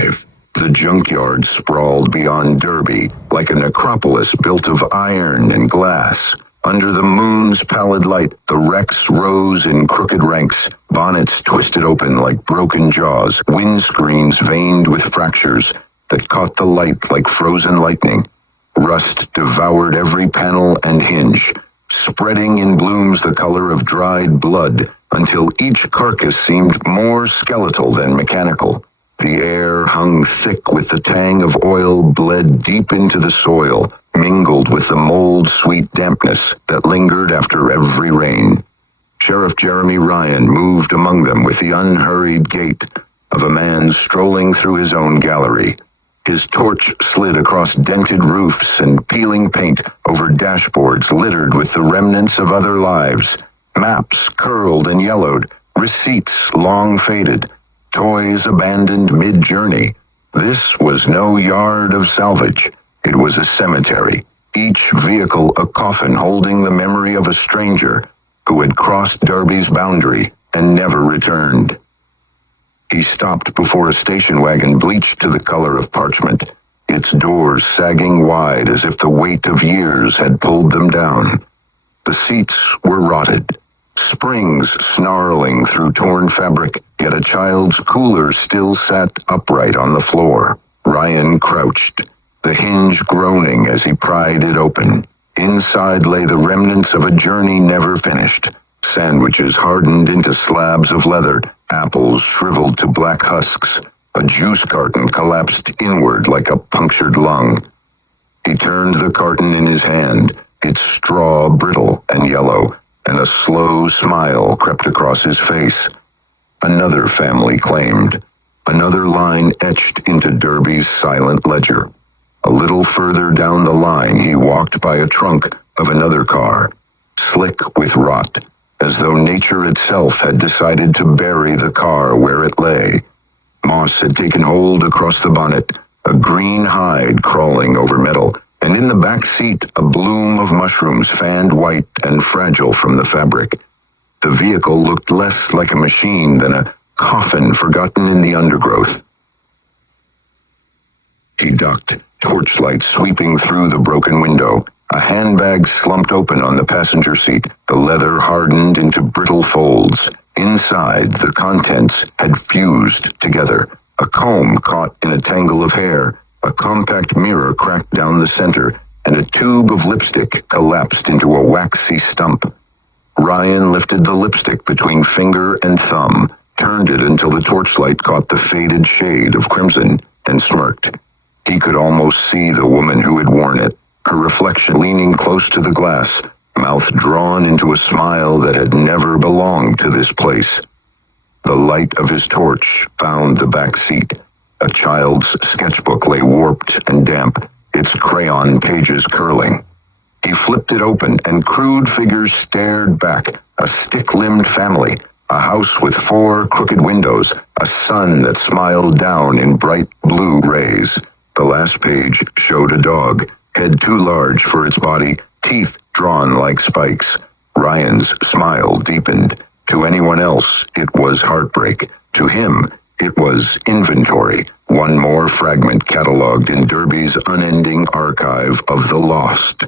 alive. The junkyard sprawled beyond Derbie, like a necropolis built of iron and glass. Under the moon's pallid light, the wrecks rose in crooked ranks, bonnets twisted open like broken jaws, windscreens veined with fractures that caught the light like frozen lightning. Rust devoured every panel and hinge, spreading in blooms the color of dried blood, until each carcass seemed more skeletal than mechanical. The air hung thick with the tang of oil bled deep into the soil, mingled with the mold-sweet dampness that lingered after every rain. Sheriff Jeremy Ryan moved among them with the unhurried gait of a man strolling through his own gallery. His torch slid across dented roofs and peeling paint over dashboards littered with the remnants of other lives. Maps curled and yellowed, receipts long faded, toys abandoned mid-journey. This was no yard of salvage. It was a cemetery, each vehicle a coffin holding the memory of a stranger who had crossed Derbie's boundary and never returned. He stopped before a station wagon bleached to the color of parchment, its doors sagging wide as if the weight of years had pulled them down. The seats were rotted, springs snarling through torn fabric, yet a child's cooler still sat upright on the floor. Ryan crouched, the hinge groaning as he pried it open. Inside lay the remnants of a journey never finished. Sandwiches hardened into slabs of leather, apples shriveled to black husks. A juice carton collapsed inward like a punctured lung. He turned the carton in his hand, its straw brittle and yellow, and a slow smile crept across his face. Another family claimed, another line etched into Derbie's silent ledger. A little further down the line he walked by a trunk of another car, slick with rot, as though nature itself had decided to bury the car where it lay. Moss had taken hold across the bonnet, a green hide crawling over metal, and in the back seat a bloom of mushrooms fanned white and fragile from the fabric. The vehicle looked less like a machine than a coffin forgotten in the undergrowth. He ducked, torchlight sweeping through the broken window. A handbag slumped open on the passenger seat, the leather hardened into brittle folds. Inside, the contents had fused together. A comb caught in a tangle of hair, a compact mirror cracked down the center, and a tube of lipstick collapsed into a waxy stump. Ryan lifted the lipstick between finger and thumb, turned it until the torchlight caught the faded shade of crimson, and smirked. He could almost see the woman who had worn it, her reflection leaning close to the glass, mouth drawn into a smile that had never belonged to this place. The light of his torch found the back seat. A child's sketchbook lay warped and damp, its crayon pages curling. He flipped it open, and crude figures stared back. A stick-limbed family, a house with 4 crooked windows, a sun that smiled down in bright blue rays. The last page showed a dog, head too large for its body, teeth drawn like spikes. Ryan's smile deepened. To anyone else, it was heartbreak. To him, it was inventory, one more fragment cataloged in Derbie's unending archive of the lost.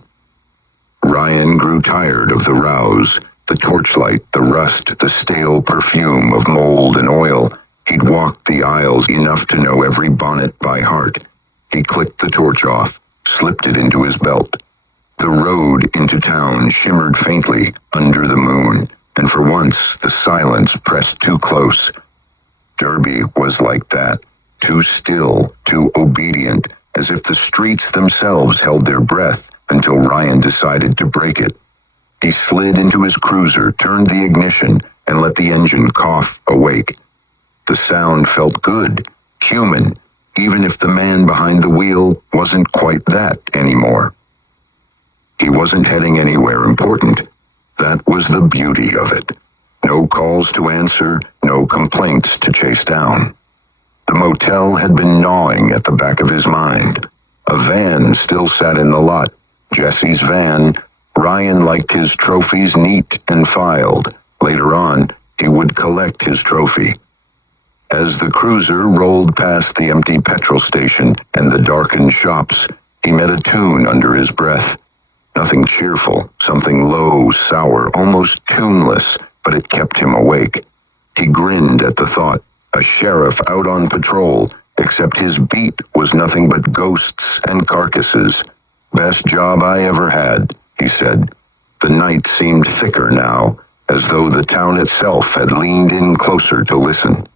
Ryan grew tired of the rows, the torchlight, the rust, the stale perfume of mold and oil. He'd walked the aisles enough to know every bonnet by heart. He clicked the torch off, slipped it into his belt. The road into town shimmered faintly under the moon, and for once the silence pressed too close. Derbie was like that, too still, too obedient, as if the streets themselves held their breath until Ryan decided to break it. He slid into his cruiser, turned the ignition, and let the engine cough awake. The sound felt good, human, even if the man behind the wheel wasn't quite that anymore. He wasn't heading anywhere important. That was the beauty of it. No calls to answer, no complaints to chase down. The motel had been gnawing at the back of his mind. A van still sat in the lot, Jesse's van. Ryan liked his trophies neat and filed. Later on, he would collect his trophy. As the cruiser rolled past the empty petrol station and the darkened shops, he met a tune under his breath. Nothing cheerful, something low, sour, almost tuneless, but it kept him awake. He grinned at the thought, a sheriff out on patrol, except his beat was nothing but ghosts and carcasses. Best job I ever had, he said. The night seemed thicker now, as though the town itself had leaned in closer to listen.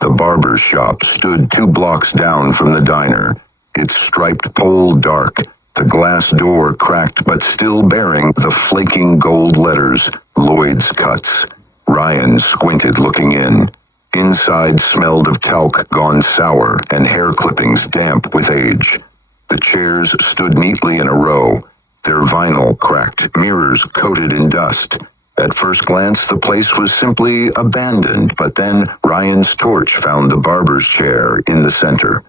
The barber's shop stood 2 blocks down from the diner, its striped pole dark, the glass door cracked but still bearing the flaking gold letters, Lloyd's Cuts. Ryan squinted looking in. Inside smelled of talc gone sour and hair clippings damp with age. The chairs stood neatly in a row, their vinyl cracked, mirrors coated in dust. At first glance, the place was simply abandoned, but then Ryan's torch found the barber's chair in the center.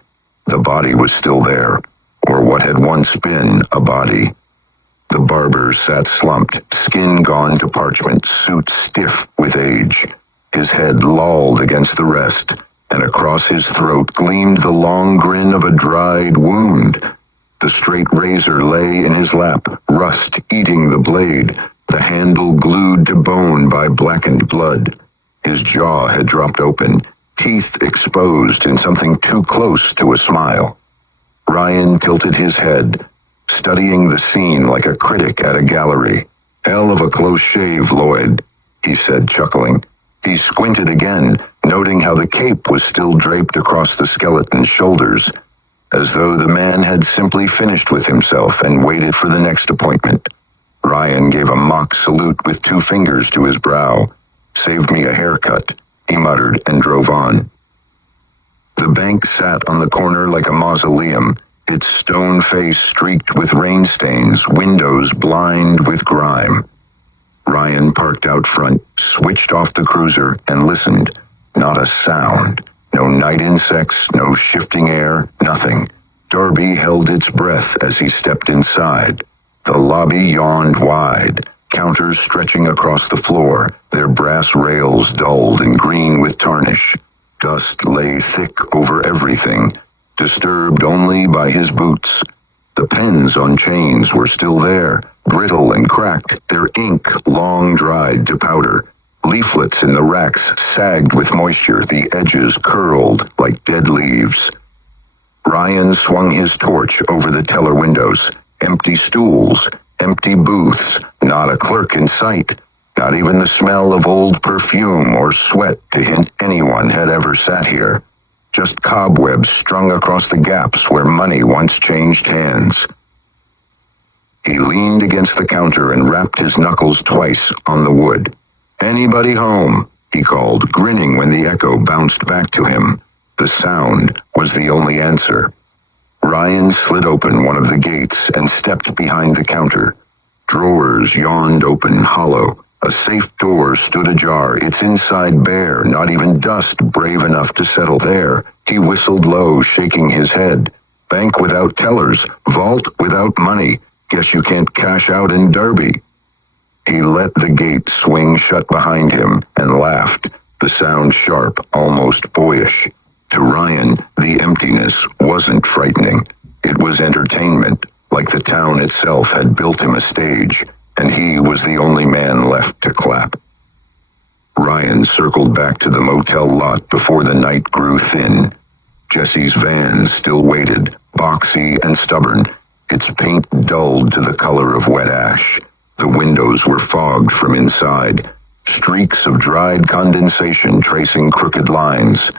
The body was still there, or what had once been a body. The barber sat slumped, skin gone to parchment, suit stiff with age. His head lolled against the rest, and across his throat gleamed the long grin of a dried wound. The straight razor lay in his lap, rust eating the blade, the handle glued to bone by blackened blood. His jaw had dropped open, teeth exposed in something too close to a smile. Ryan tilted his head, studying the scene like a critic at a gallery. Hell of a close shave, Lloyd, he said, chuckling. He squinted again, noting how the cape was still draped across the skeleton's shoulders, as though the man had simply finished with himself and waited for the next appointment. Ryan gave a mock salute with 2 fingers to his brow. Saved me a haircut, he muttered and drove on. The bank sat on the corner like a mausoleum, its stone face streaked with rain stains, windows blind with grime. Ryan parked out front, switched off the cruiser, and listened. Not a sound. No night insects, no shifting air, nothing. Derbie held its breath as he stepped inside. The lobby yawned wide, counters stretching across the floor, their brass rails dulled and green with tarnish. Dust lay thick over everything, disturbed only by his boots. The pens on chains were still there, brittle and cracked, their ink long dried to powder. Leaflets in the racks sagged with moisture, the edges curled like dead leaves. Ryan swung his torch over the teller windows. Empty stools, empty booths, not a clerk in sight, not even the smell of old perfume or sweat to hint anyone had ever sat here. Just cobwebs strung across the gaps where money once changed hands. He leaned against the counter and rapped his knuckles twice on the wood. "Anybody home?" he called, grinning when the echo bounced back to him. The sound was the only answer. Ryan slid open one of the gates and stepped behind the counter. Drawers yawned open, hollow. A safe door stood ajar, its inside bare, not even dust brave enough to settle there. He whistled low, shaking his head. Bank without tellers, vault without money. Guess you can't cash out in Derbie. He let the gate swing shut behind him and laughed, the sound sharp, almost boyish. To Ryan, the emptiness wasn't frightening. It was entertainment, like the town itself had built him a stage, and he was the only man left to clap. Ryan circled back to the motel lot before the night grew thin. Jesse's van still waited, boxy and stubborn, its paint dulled to the color of wet ash. The windows were fogged from inside, streaks of dried condensation tracing crooked lines.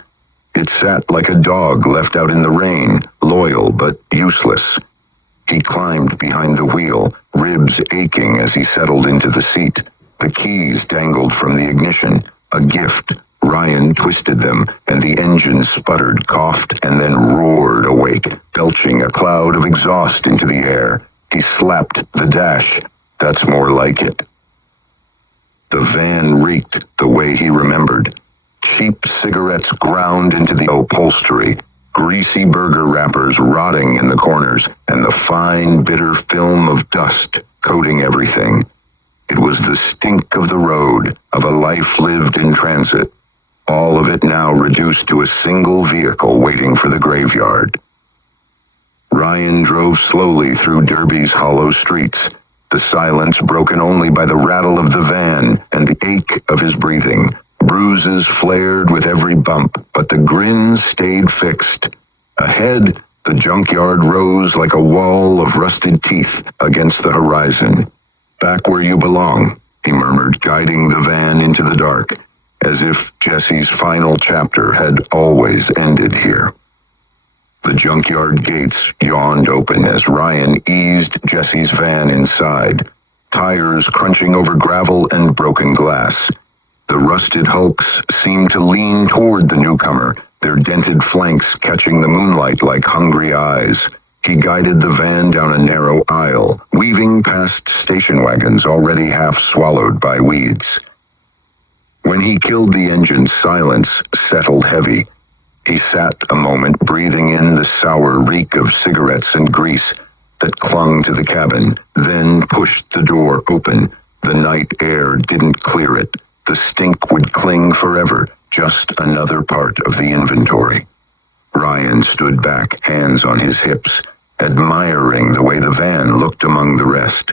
It sat like a dog left out in the rain, loyal but useless. He climbed behind the wheel, ribs aching as he settled into the seat. The keys dangled from the ignition, a gift. Ryan twisted them, and the engine sputtered, coughed, and then roared awake, belching a cloud of exhaust into the air. He slapped the dash. That's more like it. The van reeked the way he remembered. Cheap cigarettes ground into the upholstery, greasy burger wrappers rotting in the corners, and the fine, bitter film of dust coating everything. It was the stink of the road, of a life lived in transit. all of it now reduced to a single vehicle waiting for the graveyard. Ryan drove slowly through Derbie's hollow streets, the silence broken only by the rattle of the van and the ache of his breathing. Bruises flared with every bump, but the grin stayed fixed. Ahead, the junkyard rose like a wall of rusted teeth against the horizon. "Back where you belong," he murmured, guiding the van into the dark, as if Jesse's final chapter had always ended here. The junkyard gates yawned open as Ryan eased Jesse's van inside, tires crunching over gravel and broken glass. The rusted hulks seemed to lean toward the newcomer, their dented flanks catching the moonlight like hungry eyes. He guided the van down a narrow aisle, weaving past station wagons already half swallowed by weeds. When he killed the engine, silence settled heavy. He sat a moment, breathing in the sour reek of cigarettes and grease that clung to the cabin, then pushed the door open. The night air didn't clear it. The stink would cling forever, just another part of the inventory. Ryan stood back, hands on his hips, admiring the way the van looked among the rest.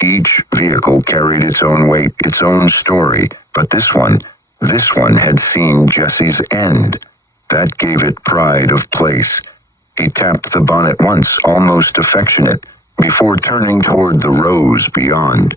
Each vehicle carried its own weight, its own story, but this one had seen Jesse's end. That gave it pride of place. He tapped the bonnet once, almost affectionate, before turning toward the rows beyond.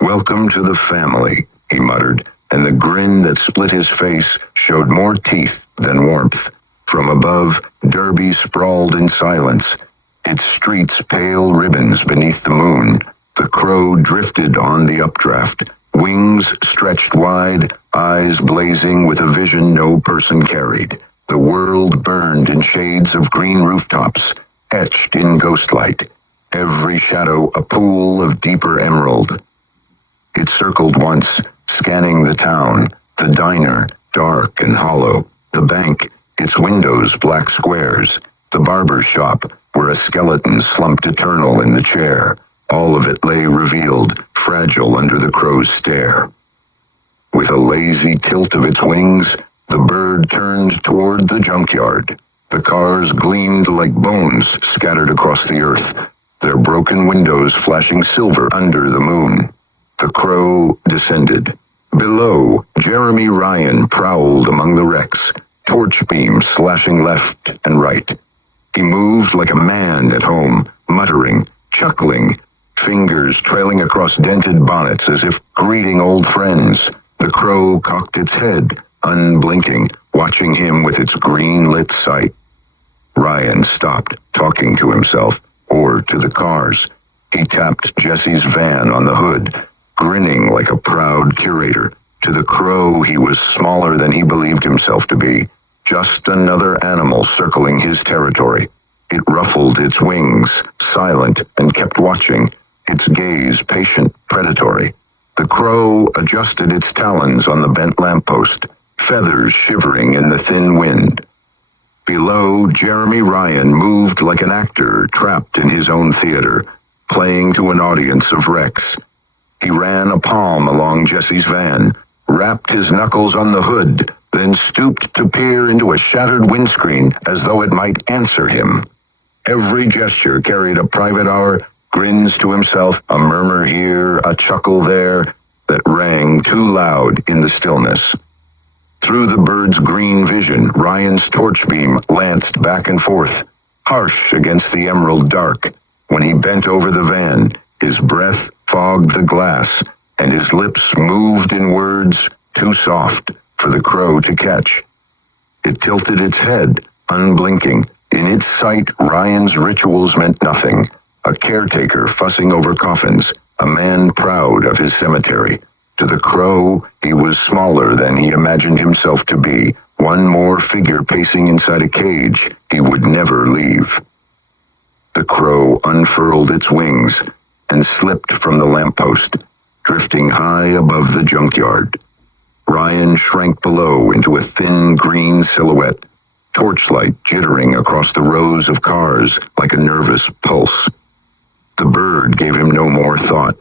"Welcome to the family," he muttered, and the grin that split his face showed more teeth than warmth. From above, Derbie sprawled in silence, its streets pale ribbons beneath the moon. The crow drifted on the updraft, wings stretched wide, eyes blazing with a vision no person carried. The world burned in shades of green rooftops, etched in ghostlight, every shadow a pool of deeper emerald. It circled once, scanning the town, the diner, dark and hollow, the bank, its windows black squares, the barber shop, where a skeleton slumped eternal in the chair. All of it lay revealed, fragile under the crow's stare. With a lazy tilt of its wings, the bird turned toward the junkyard. The cars gleamed like bones scattered across the earth, their broken windows flashing silver under the moon. The crow descended. Below, Jeremy Ryan prowled among the wrecks, torch beams slashing left and right. He moved like a man at home, muttering, chuckling, fingers trailing across dented bonnets as if greeting old friends. The crow cocked its head, unblinking, watching him with its green-lit sight. Ryan stopped, talking to himself, or to the cars. He tapped Jesse's van on the hood, grinning like a proud curator. To the crow, he was smaller than he believed himself to be, just another animal circling his territory. It ruffled its wings, silent, and kept watching, its gaze patient, predatory. The crow adjusted its talons on the bent lamppost, feathers shivering in the thin wind. Below, Jeremy Ryan moved like an actor trapped in his own theater, playing to an audience of wrecks. He ran a palm along Jesse's van, rapped his knuckles on the hood, then stooped to peer into a shattered windscreen as though it might answer him. Every gesture carried a private hour, grins to himself, a murmur here, a chuckle there, that rang too loud in the stillness. Through the bird's green vision, Ryan's torch beam lanced back and forth, harsh against the emerald dark. When he bent over the van, his breath fogged the glass, and his lips moved in words too soft for the crow to catch. It tilted its head, unblinking. In its sight, Ryan's rituals meant nothing. A caretaker fussing over coffins, a man proud of his cemetery. To the crow, he was smaller than he imagined himself to be, one more figure pacing inside a cage he would never leave. The crow unfurled its wings and slipped from the lamppost, drifting high above the junkyard. Ryan shrank below into a thin green silhouette, torchlight jittering across the rows of cars like a nervous pulse. The bird gave him no more thought.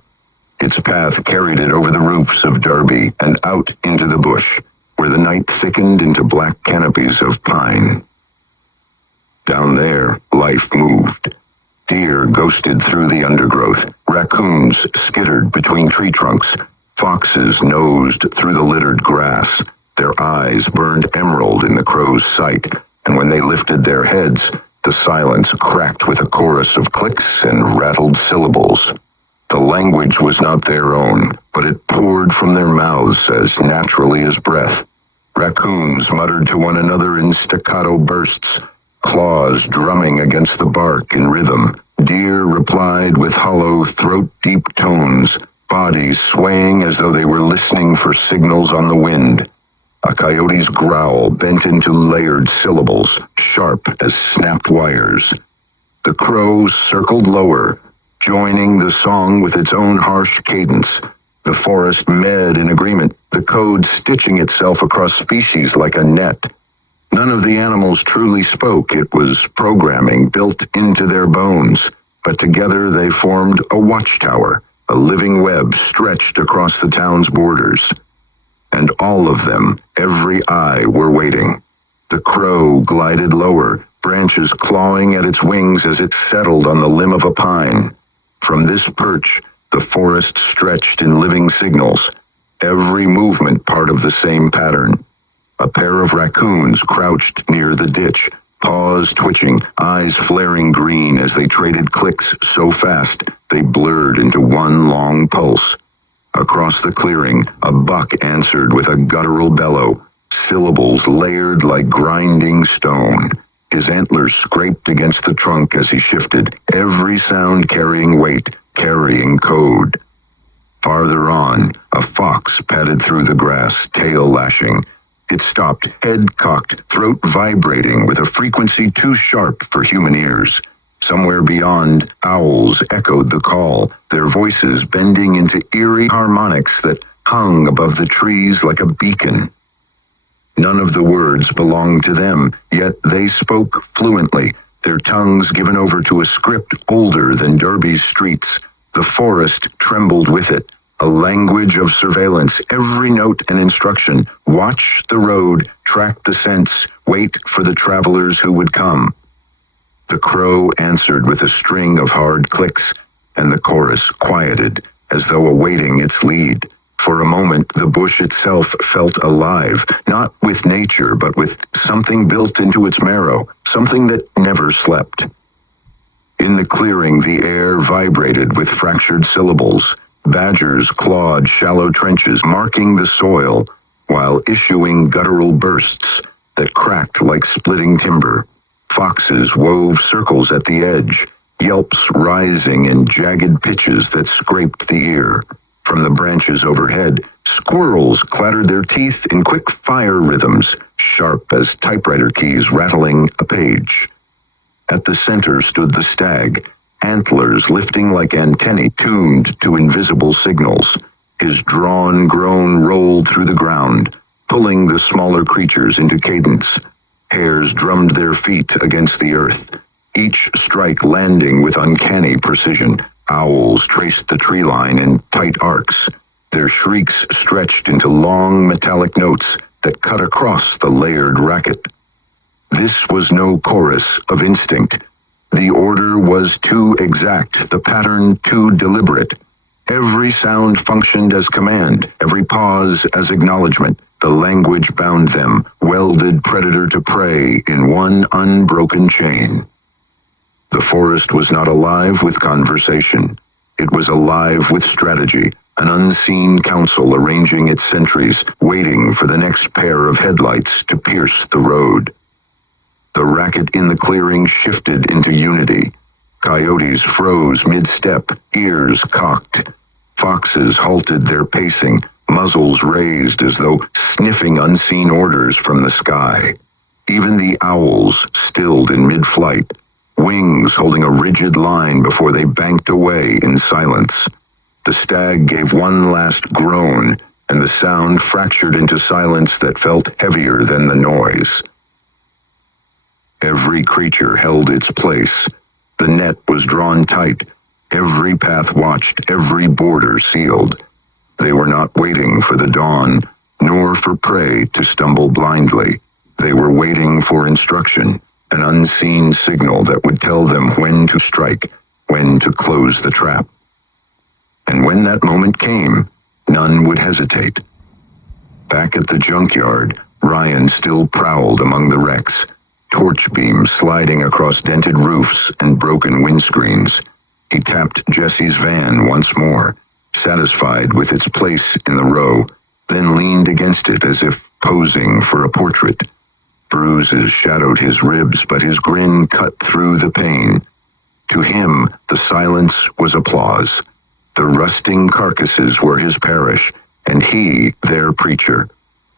Its path carried it over the roofs of Derbie and out into the bush, where where the night thickened into black canopies of pine. Down there, life moved. Deer ghosted through the undergrowth, raccoons skittered between tree trunks, foxes nosed through the littered grass. Their eyes burned emerald in the crow's sight, and when they lifted their heads, the silence cracked with a chorus of clicks and rattled syllables. The language was not their own, but it poured from their mouths as naturally as breath. Raccoons muttered to one another in staccato bursts, claws drumming against the bark in rhythm. Deer replied with hollow, throat-deep tones, bodies swaying as though they were listening for signals on the wind. A coyote's growl bent into layered syllables, sharp as snapped wires. The crow circled lower, joining the song with its own harsh cadence. The forest mewed in agreement, the code stitching itself across species like a net. None of the animals truly spoke. It was programming built into their bones. But together they formed a watchtower, a living web stretched across the town's borders. And all of them, every eye, were waiting. The crow glided lower, branches clawing at its wings as it settled on the limb of a pine. From this perch, the forest stretched in living signals, every movement part of the same pattern. A pair of raccoons crouched near the ditch, paws twitching, eyes flaring green as they traded clicks so fast they blurred into one long pulse. Across the clearing, a buck answered with a guttural bellow, syllables layered like grinding stone. His antlers scraped against the trunk as he shifted, every sound carrying weight, carrying code. Farther on, a fox padded through the grass, tail lashing. It stopped, head cocked, throat vibrating with a frequency too sharp for human ears. Somewhere beyond, owls echoed the call, their voices bending into eerie harmonics that hung above the trees like a beacon. None of the words belonged to them, yet they spoke fluently, their tongues given over to a script older than Derbie's streets. The forest trembled with it, a language of surveillance, every note an instruction. Watch the road, track the scents, wait for the travelers who would come. The crow answered with a string of hard clicks, and the chorus quieted, as though awaiting its lead. For a moment, the bush itself felt alive, not with nature, but with something built into its marrow, something that never slept. In the clearing, the air vibrated with fractured syllables. Badgers clawed shallow trenches, marking the soil, while issuing guttural bursts that cracked like splitting timber. Foxes wove circles at the edge, yelps rising in jagged pitches that scraped the ear. From the branches overhead, squirrels clattered their teeth in quick fire rhythms, sharp as typewriter keys rattling a page. At the center stood the stag, antlers lifting like antennae tuned to invisible signals. His drawn groan rolled through the ground, pulling the smaller creatures into cadence. Hares drummed their feet against the earth, each strike landing with uncanny precision. Owls traced the tree line in tight arcs, their shrieks stretched into long metallic notes that cut across the layered racket. This was no chorus of instinct. The order was too exact, the pattern too deliberate. Every sound functioned as command, every pause as acknowledgement. The language bound them, welded predator to prey in one unbroken chain. The forest was not alive with conversation. It was alive with strategy, an unseen council arranging its sentries, waiting for the next pair of headlights to pierce the road. The racket in the clearing shifted into unity. Coyotes froze mid-step, ears cocked. Foxes halted their pacing, muzzles raised as though sniffing unseen orders from the sky. Even the owls stilled in mid-flight, wings holding a rigid line before they banked away in silence. The stag gave one last groan, and the sound fractured into silence that felt heavier than the noise. Every creature held its place. The net was drawn tight, every path watched, every border sealed. They were not waiting for the dawn, nor for prey to stumble blindly. They were waiting for instruction, an unseen signal that would tell them when to strike, when to close the trap. And when that moment came, none would hesitate. Back at the junkyard, Ryan still prowled among the wrecks, torch beams sliding across dented roofs and broken windscreens. He tapped Jesse's van once more, satisfied with its place in the row, then leaned against it as if posing for a portrait. Bruises shadowed his ribs, but his grin cut through the pain. To him, the silence was applause. The rusting carcasses were his parish, and he their preacher.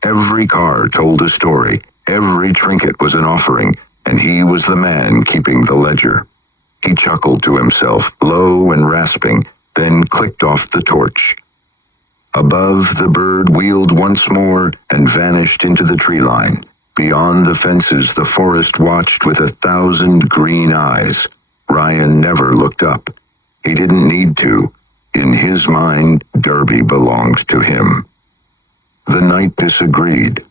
Every car told a story, every trinket was an offering, and he was the man keeping the ledger. He chuckled to himself, low and rasping, then clicked off the torch. Above, the bird wheeled once more and vanished into the tree line. Beyond the fences, the forest watched with 1,000 green eyes. Ryan never looked up. He didn't need to. In his mind, Derbie belonged to him. The night disagreed.